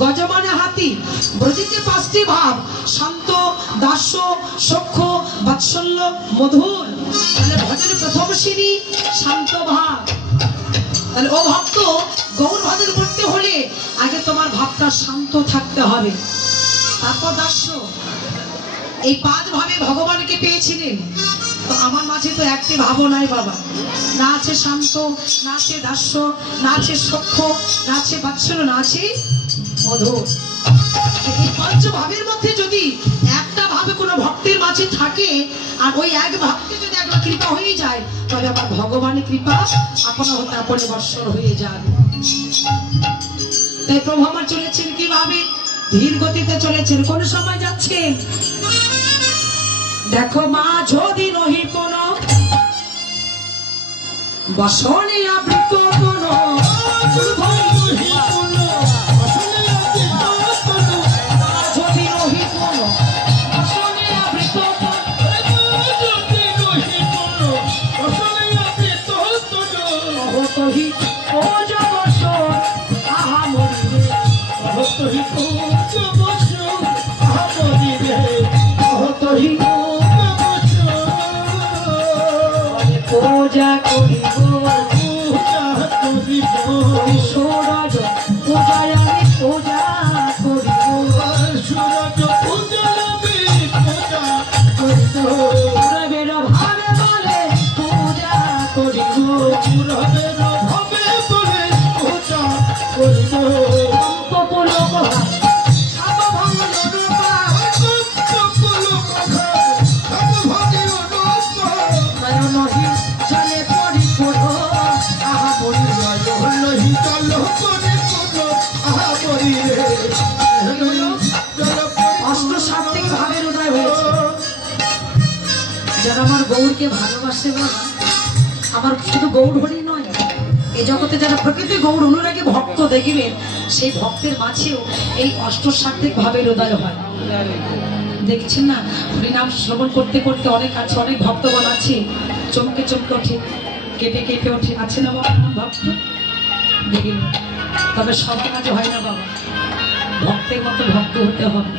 গজ মানে হাতি। ব্রজের যে পাঁচটি ভাব, শান্ত, দাস্য, সখ্য, বাৎসল্য, মধুর, তাহলে ভজনের প্রথম সিঁড়ি শান্ত ভাব। তাহলে ও ভক্ত, গৌর ভজন করতে হলে আগে তোমার ভাবটা শান্ত থাকতে হবে, তারপর দাস্য। এই পাঁচ ভাবে ভগবানকে পেয়েছিলেন, তো আমার মাঝে তো একটি ভাবও নাই বাবা। না আছে শান্ত, না আছে দাস্য, না আছে সখ্য, না আছে বাৎসল্য, না আছে মধুর। এই পঞ্চ ভাবের মধ্যে যদি একটা ভাবে কোনো ভক্তের মাঝে থাকে, আর ওই এক ভাবকে যদি একবার কৃপা হয়ে যায়, তবে আমার ভগবানের কৃপা আপনা হতে আপনে বর্ষণ হয়ে যাবে। তাই প্রভু আমার চলেছেন কিভাবে? ধীর গতিতে চলেছেন। কোন সময় যাচ্ছেন? দেখো মা যদি নহি কোন বসনে আবৃত কোন পূজা করিব সূরজ পূজায় আমি পূজা করিব, সূরজ পূজায় আমি পূজা করিব, রবের ভাবে বলে পূজা করিব, রবের ভাবে বলে পূজা করিব। যারা আমার গৌরকে ভালোবাসে বাবা, আমার শুধু গৌর হরি নয়, এই জগতে যারা প্রকৃত গৌর অনুরাগী ভক্ত দেখবেন, সেই ভক্তের মাঝেও এই অষ্টসাত্ত্বিক ভাবের উদয় হয়। দেখছেন না, হরিনাম শ্রবণ করতে করতে অনেক আছে, অনেক ভক্তগণ আছে চমকে চমকে ওঠে, কেঁপে কেঁপে ওঠে, আছে না বাবা ভক্ত? দেখবেন, তবে সব কাজে হয় না বাবা, ভক্তের মতো ভক্ত হতে হবে।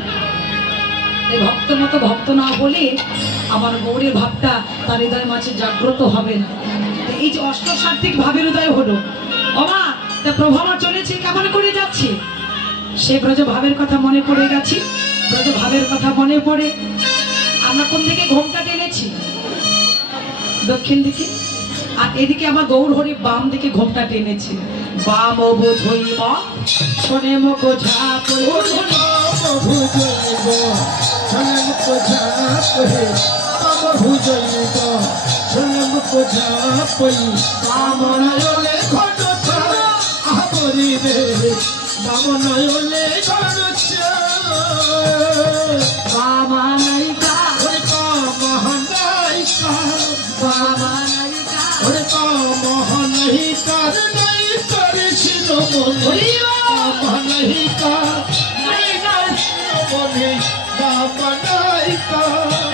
এই ভক্তের মতো ভক্ত না হলে আমার গৌরের ভাবটা তার হৃদয় মাঝে জাগ্রত হবে না। এই যে অষ্টসাত্ত্বিক ভাবের উদয় হলো, ওমা তা প্রভু আমার চলেছে কেমন করে যাচ্ছে? সে ব্রজ ভাবের কথা মনে পড়ে গেছি, ব্রজ ভাবের কথা মনে পড়ে আমরা কোন দিকে ঘোমটা টেনেছি? দক্ষিণ দিকে, আর এদিকে আমার গৌর হরি বাম দিকে ঘোমটা টেনেছে। বাম বোঝইব শোনে মুখ ঝাপ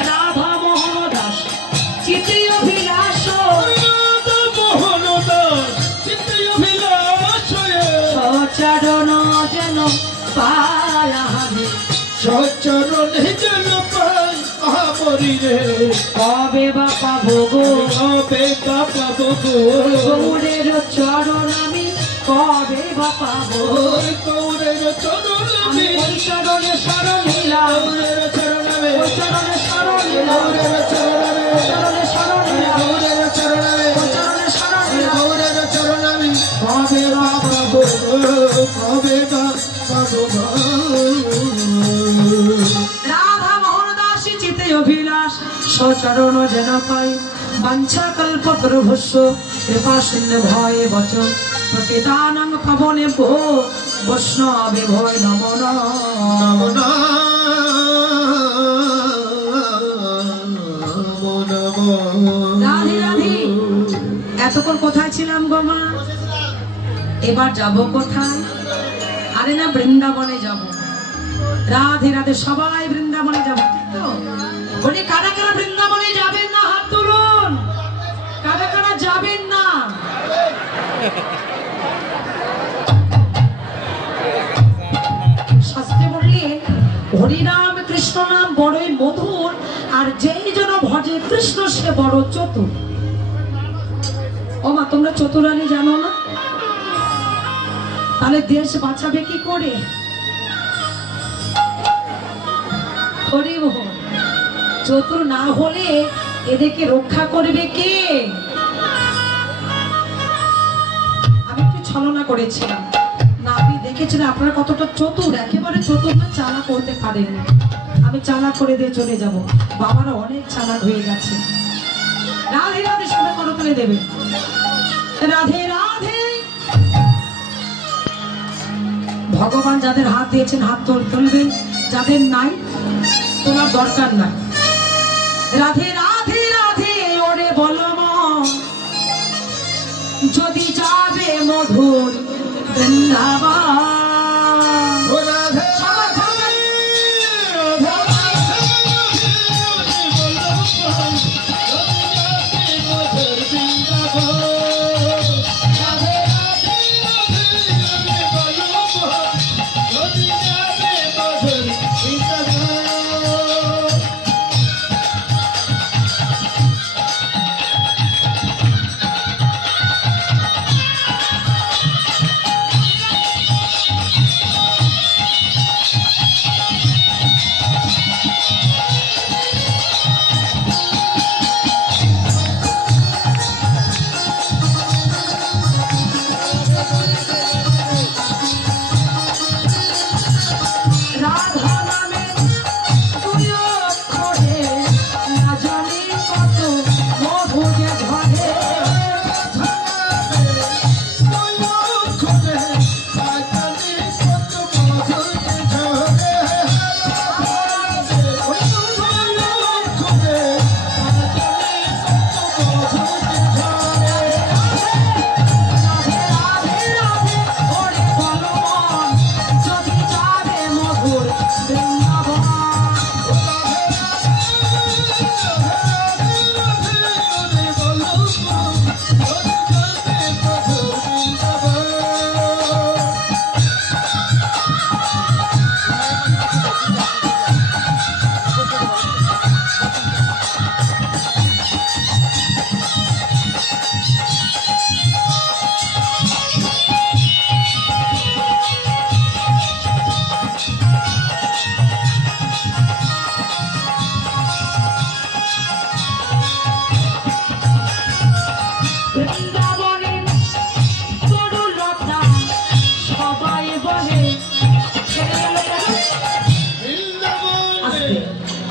রাধা মোহন দাস চিতে অভিলাষ, সচরণ যেন পায়, সচরণে যেন পাই আমরি রে, কবে বা পাবো গো, কবে বা পাবো গো, গৌরের চরণ আমি কবে বা পাবো, গৌরের চরণ আমি ওই চরণে শরণ নিলাম, গৌরের চরণে ওই চরণে শরণ নিলাম, গৌরের চরণে চরণে শরণ নিলাম, গৌরের চরণে চরণে শরণ নিলাম, গৌরের চরণ আমি কবে বা পাবো গো, কবে বা পাবো গো। রাধা মোহন দাস চিতে অভিলাষ, সচরণ যেন পাই, বাঞ্ছা কল্প প্রভুস্ব কৃপা শূন্য ভয়ে বচন, প্রকৃতানং পাবনে ভো বৈষ্ণবে ভয় নমো নমো নমো। রাধে রাধে, এতক্ষণ কোথায় ছিলাম গো মা? এবার যাব কোথায়? আরে না, বৃন্দাবনে যাব। রাধে রাধে, সবাই বৃন্দাবনে যাব। তো বলি কারা কারা বৃন্দাবনে যাবেন না হাত তুলুন, কারা কারা যাবেন না? হরিনাম কৃষ্ণ নাম বড়ই মধুর, আর যেই জন ভজে কৃষ্ণ সে বড় চতুর। ও মা, তোমরা চতুরানী জানো না? তাহলে দেশ বাঁচাবে কি করে? হরি বল। চতুর না হলে এদেরকে রক্ষা করবে কে? আমি একটু ছলনা করেছিলাম না, আপনি দেখেছিলেন আপনারা কতটা চতুর। একেবারে চতুর না, চালাক করতে পারেননি। আমি চালাক করে দিয়ে চলে যাব। বাবারা অনেক চালাক হয়ে গেছে। রাধে রাধে, সবাই করতালে দেবে। রাধে রাধে। ভগবান যাদের হাত দিয়েছেন হাত তুলবেন, যাদের নাই তোমার দরকার নাই। রাধে রাধে রাধে ওরে বলো মন, যদি যাবে মধুর বৃন্দাবন।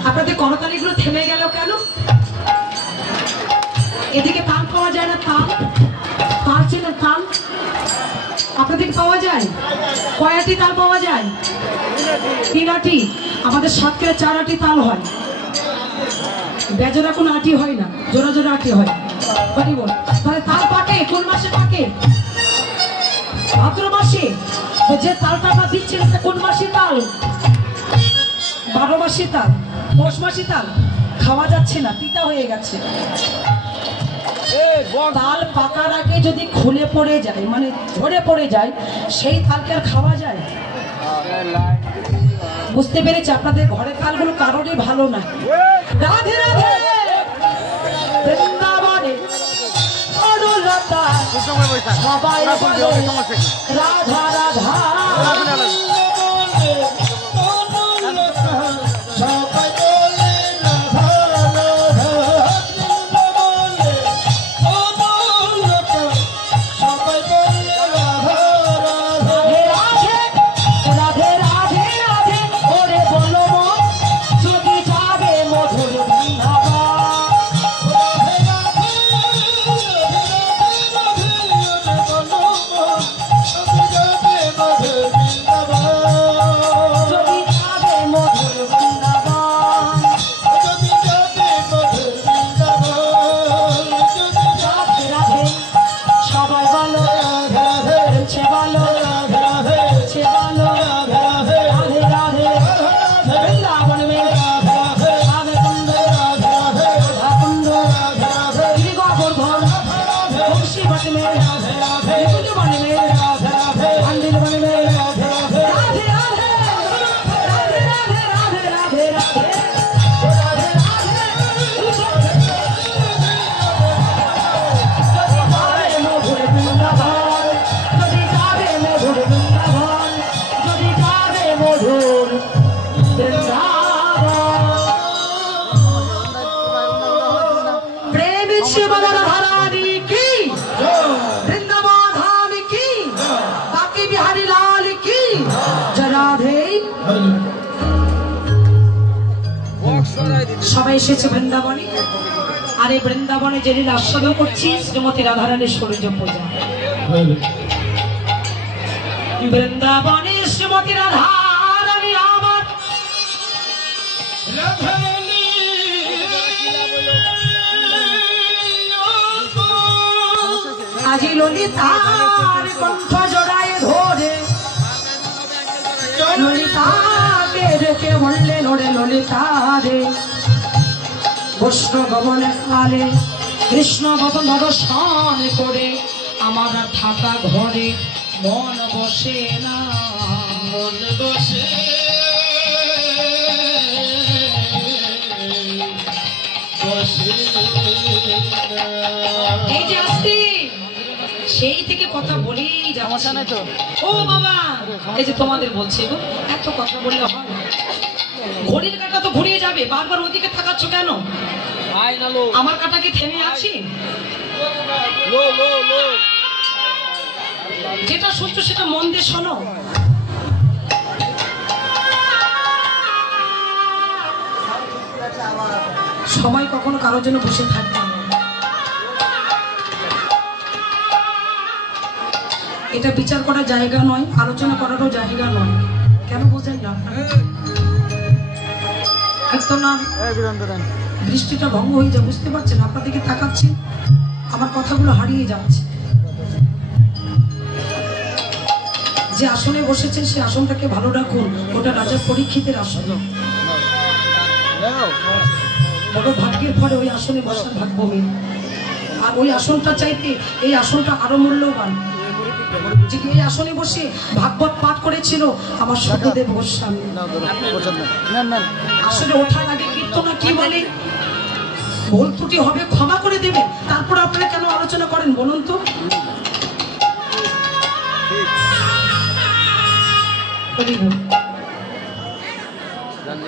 আপনাদের করতালিগুলো থেমে গেল কেন? এদিকে তাল পাওয়া যায় না? তাল তাল চেনে? তাল আপনাদের পাওয়া যায়? কয়টি তাল পাওয়া যায়? 3 আটি। আমাদের 7 করে 4 আটি তাল হয়। বেজোড়া কোনো আটি হয় না, জোড়া জোড়া আটি হয়। বলি বল, তাহলে তাল পাকে কোন মাসে পাকে? ভাদ্র মাসে। তো যে তালটা আমরা দিচ্ছি কোন মাসে তাল? 12 মাসে তাল, পৌষ মাসে তাল। খাওয়া যাচ্ছে না, পিতা হয়ে গেছে। তাল পাকার আগে যদি খুলে পড়ে যায়, মানে ঝরে পড়ে যায়, সেই তালকে আর খাওয়া যায়? বুঝতে পেরেছি আপনাদের ঘরের তালগুলো কারোরই ভালো না। রাধে রাধে। বৃন্দাবনে অনুলতা সবাই বলে রাধা রাধা। সবাই এসেছে বৃন্দাবনে, আর এই বৃন্দাবনে যে লীলা আস্বাদন করছি শ্রীমতী রাধারানীর সূর্য পূজা। বৃন্দাবনে শ্রীমতী রাধারানী আমার আজি ললিতার কণ্ঠ জড়ায় ধরে ললিতাকে রেখে বললে লড়ে ললিতা রে বৈষ্ণব ভবনে কালে কৃষ্ণ ভবন দর্শন করে আমার থাকা ঘরে মন বসে না, মন বসে এই যে আসছি সেই থেকে কথা বলেই যাচ্ছে না তো। ও বাবা, এই যে তোমাদের বলছে গো, এত কথা বললে হয়? ঘড়ির কাঁটা তো ঘুরিয়ে যাবে, বারবার ওদিকে থাকাচ্ছ কেন? আমার কাঁটা কি থেমে আছে? যেটা শুনছো সেটা মন দিয়ে শোনো। সময় কখনো কারোর জন্য বসে থাকবে না। এটা বিচার করার জায়গা নয়, আলোচনা করারও জায়গা নয়। কেন বোঝেন না? তো না দৃষ্টিটা ভঙ্গ হয়ে যায়, বুঝতে পারছেন? আপনার দিকে তাকাচ্ছি, আমার কথাগুলো হারিয়ে যাচ্ছে। যে আসনে বসেছেন সে আসনটাকে ভালো রাখুন, ওটা রাজা পরীক্ষিতের আসন। বড় ভাগ্যের পরে ওই আসনে বসার ভাগ্য মেয়ে, আর ওই আসনটা চাইতে এই আসনটা আরো মূল্যবান। যদি এই আসনে বসে ভাগবত পাঠ করেছিল আমার সত্যদেব গোস্বামী, আসলে ওঠার আগে কীর্তনা কি বলে, ভুল ত্রুটি হবে ক্ষমা করে দেবে, তারপর আপনারা কেন আলোচনা করেন বলুন তো?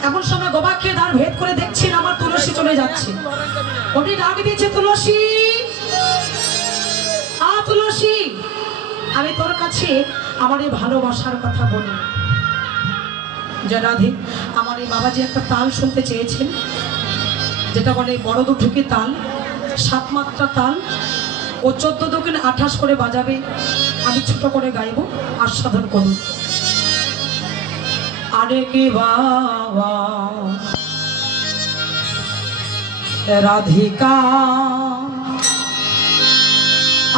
এমন সময় গবাক্ষে দ্বার ভেদ করে দেখছেন আমার তুলসী চলে যাচ্ছে। উনি ডাক দিয়েছে, তুলসী তুলসী, আমি তোর কাছে আমার এই ভালোবাসার কথা বলি। যে রাধে, আমার এই বাবাজি একটা তাল শুনতে চেয়েছেন, যেটা বলে বড় দুঠুকি তাল, 7 মাত্রা তাল, ও 14 দোকানে 28 করে বাজাবে, আমি ছোট করে গাইব, আস্বাদন করুন। আরে কি বাবা রাধিকা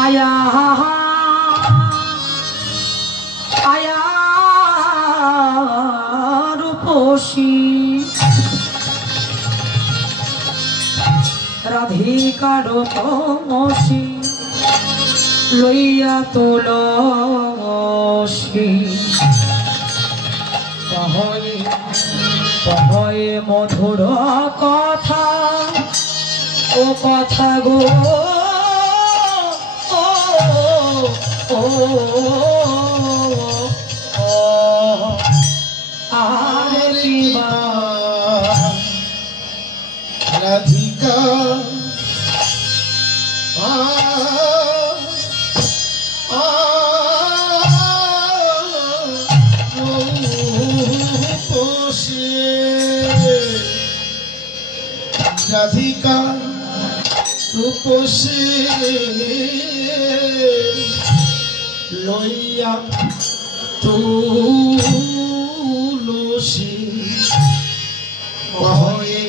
আয়া আয়া রূপসী, রাধিকা রূপসী লইয়া তুলসী, কহে মধুর কথা, ও কথা গো আরে কিবা রাধিকা রাধিকা রূপসী লইয়া তুলসী, কহে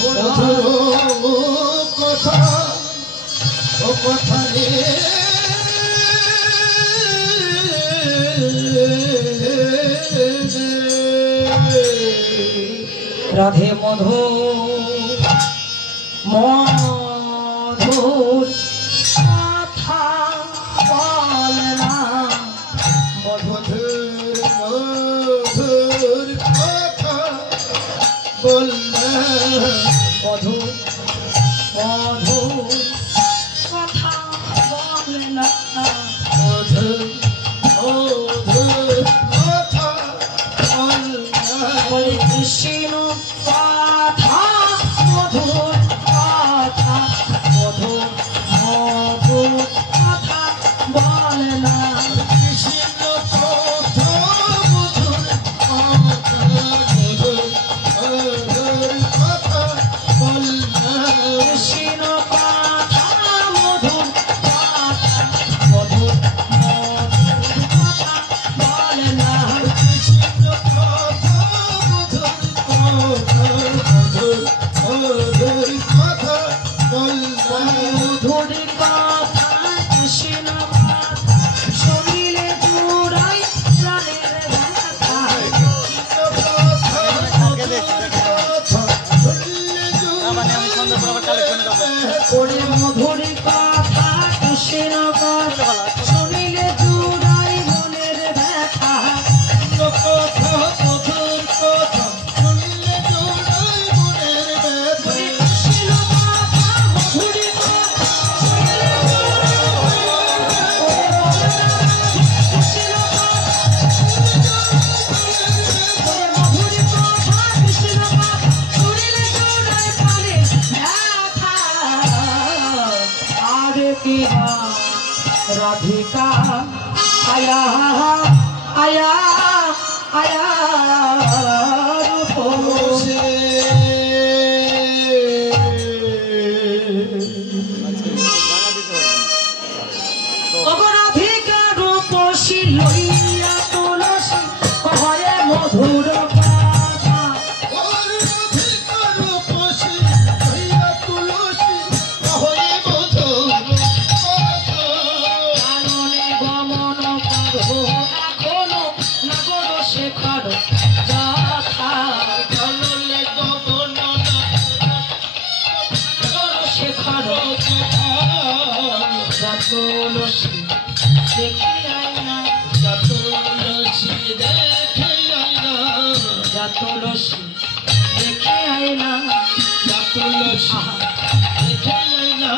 মধুর কথা, ও কথা রে রাধে মধুর মধুর কথা বল না, মধুর মধুর কথা বল না, মধুর মধুর কথা বল না, মধুর মধুর কথা বল না, বলে কৃষ্ণ কথা মধুর কথা, মধুর মধুর কথা বল না, কৃষ্ণ কথা মধুর কথা, মধুর মধুর কথা রাধিকা আয়া আয়া আয়া রূপসী অগরাধিকা রূপসী লইয়া তুলসী হয়ে মধুর তুলসী দেখে আইনা তুলসী দেখে আইনা তুলসী দেখে আইনা তুলসী দেখে আইনা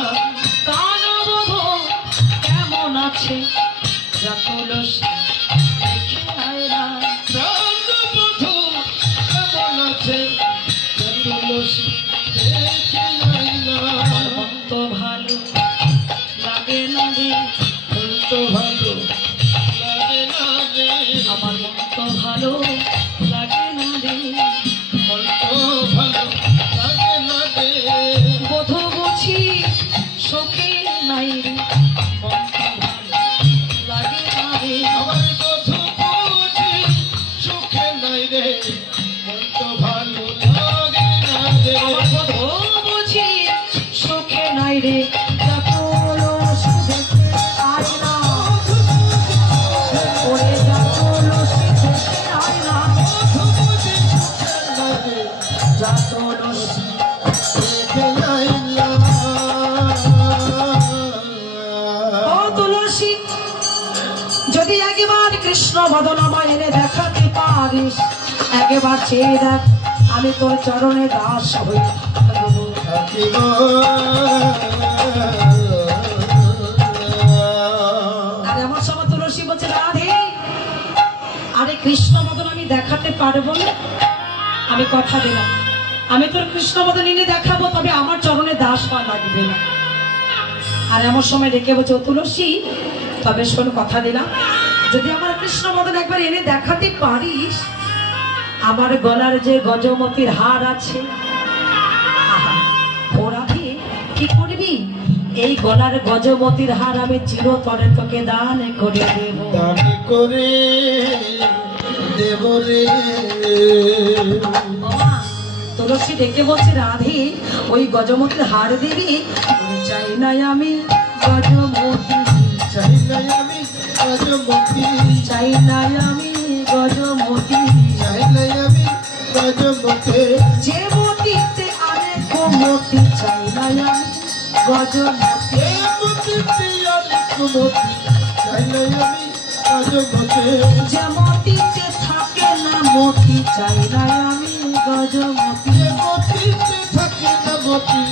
তার বধূ কেমন আছে তুলসী দেখে আইনা তার বধূ কেমন আছে তুলসী দেখে আইনা মন্ত ভালো লাগে না রে মন তো ভালো লাগে না রে আমার মন তো ভালো লাগে না রে মন তো ভালো লাগে না রে বধূ বুঝি সুখে নাই রে মন তো ভালো লাগে না রে আমার বধূ বুঝি সুখে নাই রে মন তো ভালো লাগে না রে আমার বধূ বুঝি সুখে নাই রে যদি একবার কৃষ্ণ বদনাময় এনে দেখাতে পারিস একবার চেয়ে দেখ আমি তোর চরণে দাস হই আরে আমার সময় তুলসী বলছে রাধে আরে কৃষ্ণ বদন আমি দেখাতে পারবো না আমি কথা দিলাম আমি তোর কৃষ্ণ বদন এনে দেখাবো তবে আমার চরণে দাস পা লাগবে না আর এমন সময় ডেকে বলছে ও তুলসী তবে শোন কথা দিলাম যদি আমার কৃষ্ণ বদন একবার এনে দেখাতে পারিস আমার গলার যে গজমতির হার আছে ওরা কি করবি এই গলার গজমতির হার আমি চিরতরে তোকে দান করে দেব দান করে দেব রে তুলসী ডেকে বলছে রাধে ওই গজমতির হার দিবি চাই না আমি গজমতি চাই না আমি গজমতি চাই না আমি গজমতি চাই না আমি গজমতি যে মতিতে অনেক মতি চাই না আমি গজমতি মতিতে অনেক মতি চাই না আমি গজমতি যে মতিতে থাকে না মতি চাই না আমি গজমতি মতিতে থাকে না মতি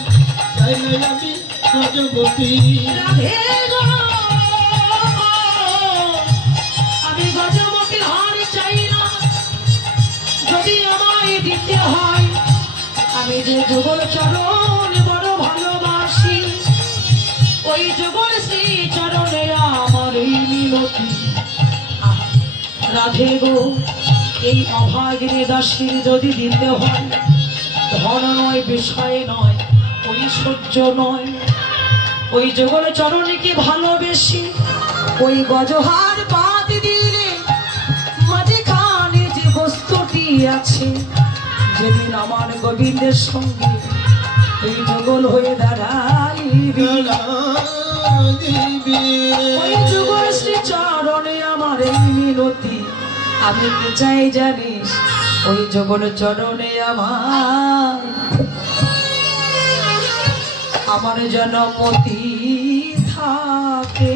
চাই না আমি গজমতি রাধে গো আমি গজমতির হার চাই না যদি আমায় দিতে হয় আমি যে যুগল চরণ বড় ভালোবাসি ওই যুগল শ্রী চরণে আমার এই মিনতি রাধে গো এই অভাগিনী দাসীর যদি দিতে হয় ধন নয় বিষয় নয় ঐশ্বর্য নয় ওই যুগল চরণীকে ভালোবেসি ওই গজহার বাদ দিলে মাঝখানে যে বস্তুটি আছে যেদিন আমার গোবিন্দের সঙ্গে তুই যুগল হয়ে দাঁড়াইবি ওই যুগল শ্রী চরণে আমার এই মিনতি আমি কি চাই জানিস ওই যুগল চরণে আমার জনমতি থাকে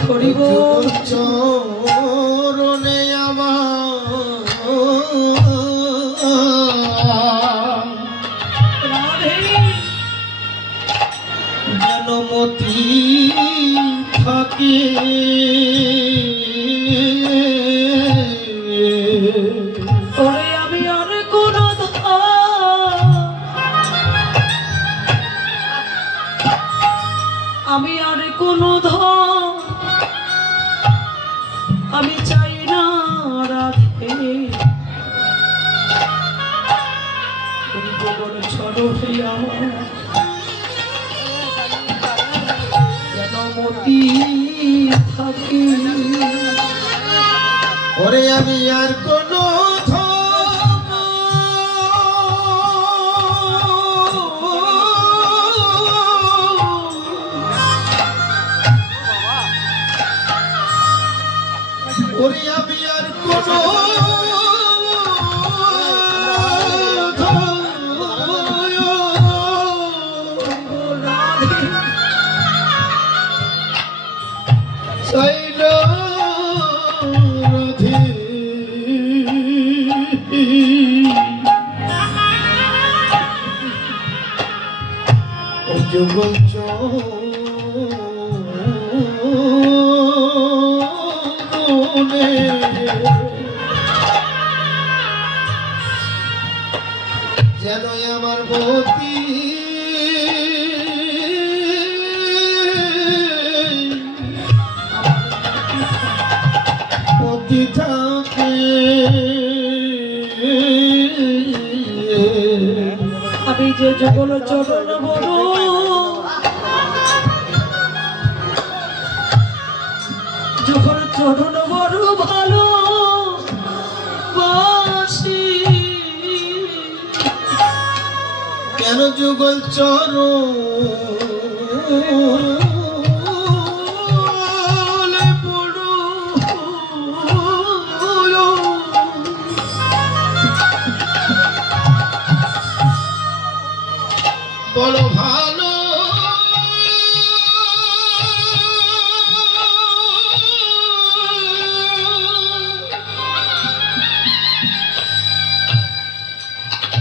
করিব চরণে জনমতি থাকে ওরে আমি আর কোন যেন মতি থাকি। ওরে আমি আর কোনো ওরে আমি আর কোনো যুগল চরণে যেন আমার মতি মতি থাকে। আমি যে যুগল চরণ বড় যখন চরণ বড় ভালো বাসি। কেন যুগল চরণ বড় ভালো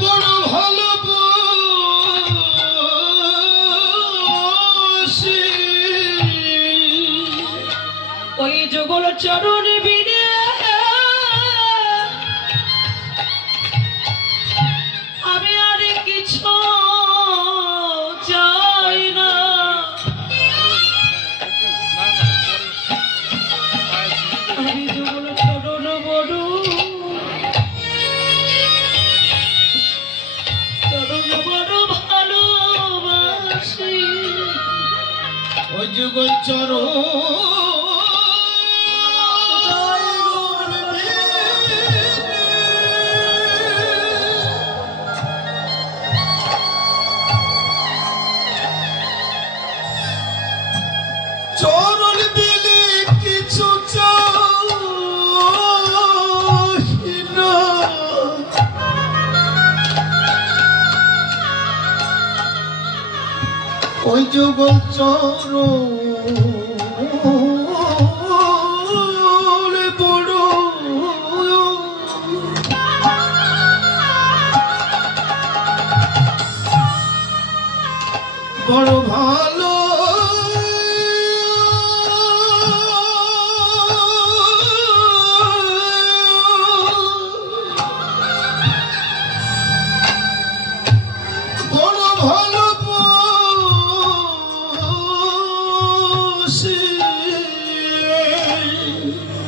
বড় ভালো ওই যুগল চরণ বিনে আমি আর কিছু চাই না। আমি যুগল চরণ বড় চরণ বড় ভালোবাসি। ওই যুগল চরণ চরণ দিলে কিছু চাই না। ওই যুগল চরণ বড় বড় ভালো বড় ভালো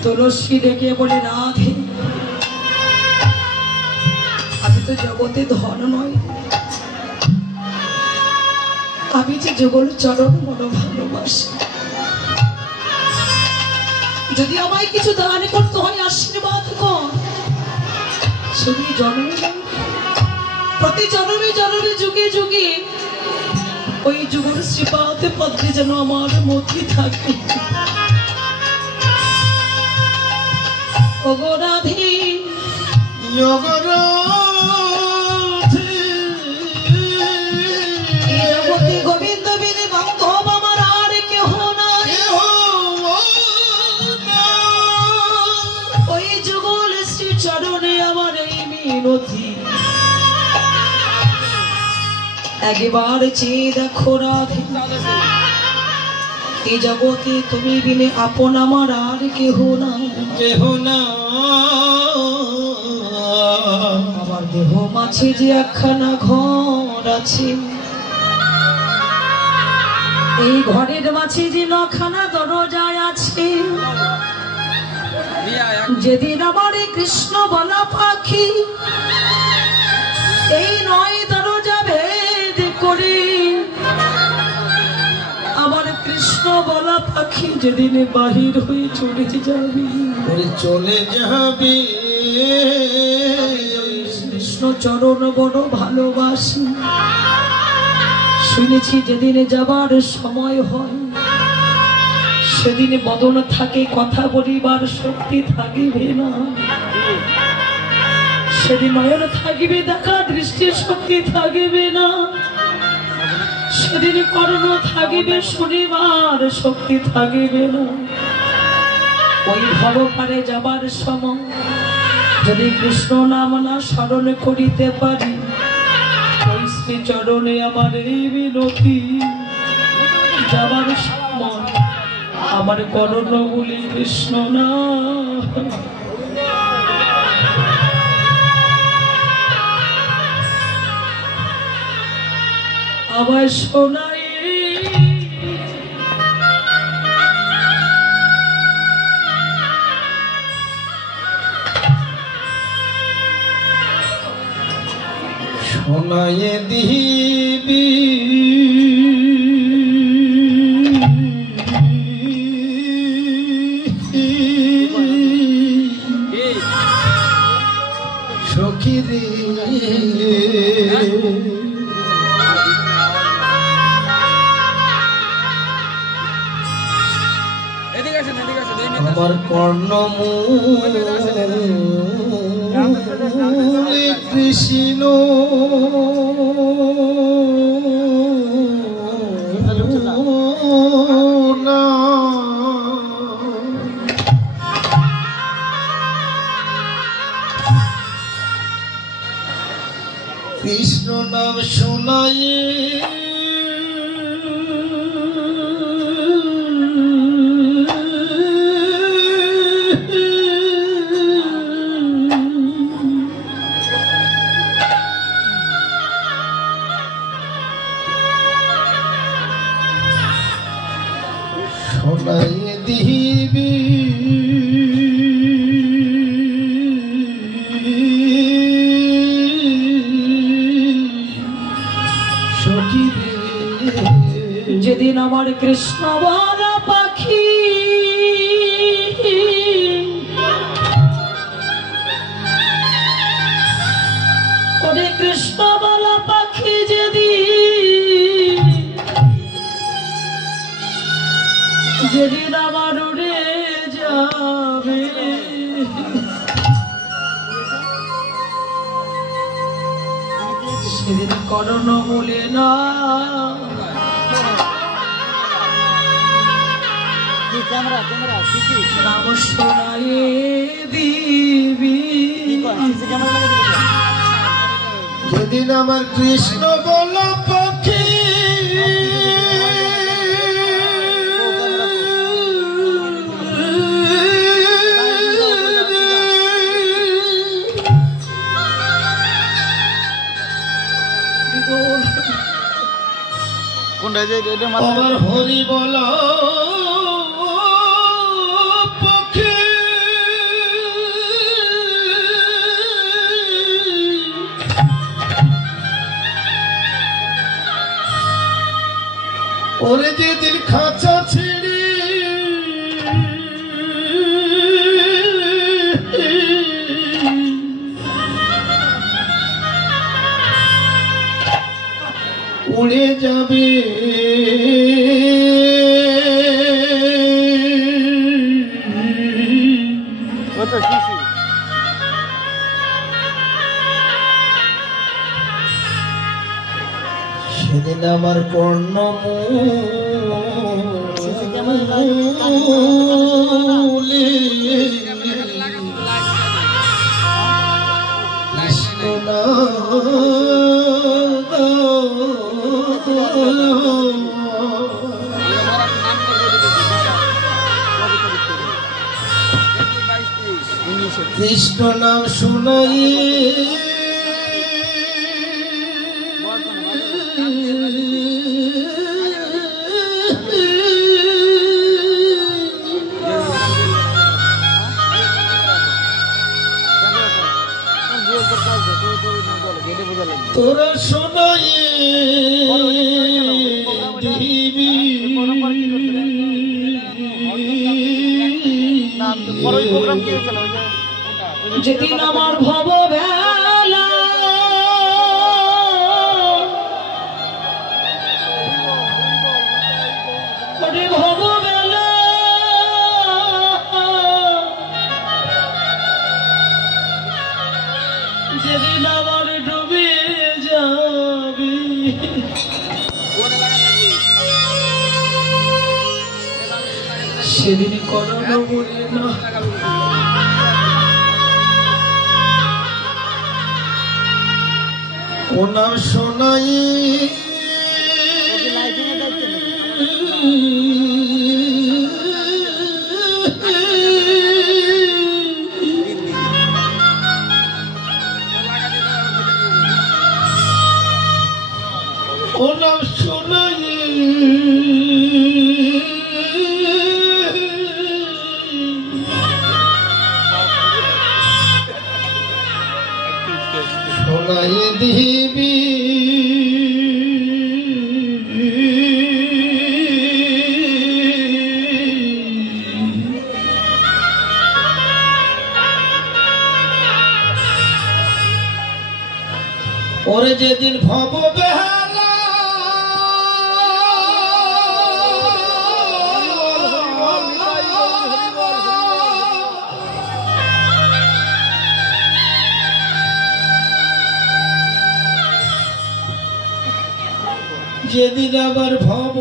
তুলসী ডেকে বলে রাধে আমি তো জগতে ধন নয়, আমি যে যুগল চরণ বড় ভালোবাসি। যদি আমায় কিছু দান করতে হয় আশীর্বাদ কর। শুধু জন্মে প্রতি জন্মে জন্মে যুগে যুগে ওই যুগল শ্রীপাতে পদ্মে যেন আমার মতি থাকে। ওগো রাধে গোবিন্দ বিনে বান্ধব আমার আর কেহ নাই। ওই যুগল শ্রী চরণে আমার এই মিনতি একবার চেয়ে দেখো রাধে। এই জগতে তুমি বিনে আপন আমার আর কেহ না। কেহ না আমার দেহ মাঝে যে একখানা ঘর আছে, এই ঘরের মাঝে যে নখানা দরজা আছে। যেদিন আমার কৃষ্ণ বলা পাখি এই নয় দরজা ভেদ বলা পাখি যেদিন বাহির হয়ে চলে যাবি, চলে যাবে। কৃষ্ণ চরণ বড় ভালোবাসি, শুনেছি যেদিন যাবার সময় হয় সেদিন বদন থাকে, কথা বলিবার শক্তি থাকিবে না, সেদিন নয়ন থাকিবে দেখা দৃষ্টির শক্তি থাকিবে না, সেদিন কর্ণ থাকিবে শুনিবার শক্তি থাকিবে না। ওই ভবপারে যাবার সময় যদি কৃষ্ণ নাম না স্মরণ করিতে পারি, ওই শ্রী চরণে আমার এই বিনতি, যাবার সময় আমার কর্ণগুলি কৃষ্ণ না। আবার শোনাই শোনায়ে দিবি সখী রে, আমার কর্ণমূলে কৃষ্ণ না, কৃষ্ণ নাম শোনায় শোনায় দিবি সখী রে, যেদিন আমার কৃষ্ণ বলা পাখি ওরে কৃষ্ণ বলা পাখি যেদিন আমার উড়ে যাবে, সেদিন কর্ণ বলে না নাম শোনায়ে দিবি। যেদিন আমার কৃষ্ণ বলা পাখি আমার হরি বলা পক্ষে ওরে যেদিন খাঁচা ছিড়ি উড়ে যাবে, সেদিন আমার কর্ণমূলে কৃষ্ণ কৃষ্ণ নাম শুনাই তোরা শোনাই দিবি যেদিন আমার ভব বেলা ভব বেলা যেদিন আমার ডুবে যাবে সেদিন করোনা বলে না ও নাম শোনাই ও নাম শোনাই শোনাই দিবি ওরে যেদিন ভব বেহালা যেদিন আবার ভব